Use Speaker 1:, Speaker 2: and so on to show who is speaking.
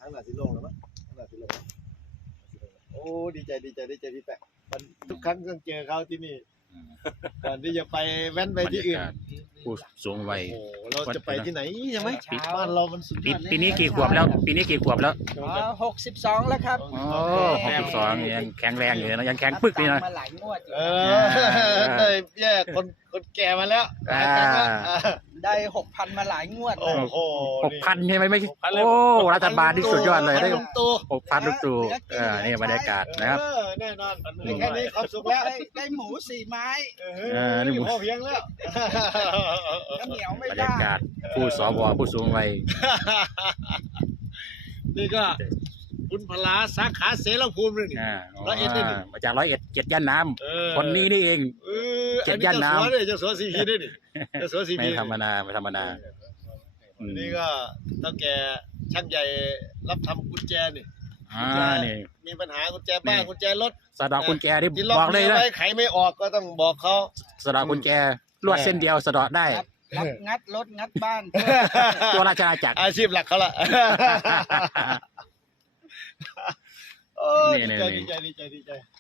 Speaker 1: ทั้งหน้าที่ลงแล้วมั้งทั้งหน้าที่ลงแล้วโอ้ดีใจพี่แปะมันทุกครั้งต้องเจอเขาที่นี่ก่อนที่จะไปแว้นไปที่อื่น
Speaker 2: ผู้สูงวัย
Speaker 1: โอ้เราจะไปที่ไหนใช่ไหม
Speaker 3: เช้า
Speaker 1: บ้านเรามันสุดยอดเลย
Speaker 2: ปีนี้กี่ขวบแล้วปีนี้กี่ขวบแล้ว
Speaker 3: 62แล้วครับ
Speaker 2: อ๋อ62ยังแข็งแรงอยู่นะยังแข็งปึกนี่นะ
Speaker 3: มาหลายงวดอยู่
Speaker 1: ได้แย่คนแก่มาแล้ว
Speaker 3: ได้ 6,000 มาหลายงวด
Speaker 1: โอ้โห
Speaker 2: 6,000ใช่ไหมไม่ใช่โอ้รัฐบาลที่สุดยอดเลยได้ 6,000ลูกตู่นี่บรรยากาศนะครับ
Speaker 1: แน่นอนแค่นี้ความสุขแล้ว
Speaker 3: ได้หมู4 ไม้
Speaker 1: นี่พอเพียงแล้ว
Speaker 3: ก็เหนียวไม่
Speaker 2: บรร
Speaker 3: ได้
Speaker 2: ยากาศผู้สวผู้สูงวัย
Speaker 1: นี่ก็คุณพลาสาขาเสรภูมิเลยนี่ 101นี่
Speaker 2: มาจาก101เจ็ดย่านน้ำคนนี้นี่เอง เจ็ดย่านน้ำ
Speaker 1: เจ้าสัวซีพีด้วยนี่เจ้าสัวซี
Speaker 2: ไม่
Speaker 1: พี
Speaker 2: ธรรมดาไม่ธรรมดา
Speaker 1: นี่ก็เท่าแก่ช่างใหญ่รับทำกุญแจนี่
Speaker 2: นี่
Speaker 1: มีปัญหากุญแจบ้านกุญแจรถ
Speaker 2: สะดอกกุญแจที่
Speaker 1: ที่ล็อบ
Speaker 2: อก กเลยนะ
Speaker 1: ไว้ไขไม่ออกก็ต้องบอกเขา
Speaker 2: สะดอกกุญแจลวดเส้นเดียวสะดอกได้
Speaker 3: รับงัดรถงัดบ้าน
Speaker 2: ตัวราชอาณาจักร
Speaker 1: อาชีพหลักเขาละโอ้
Speaker 2: นี่
Speaker 1: ดีใจ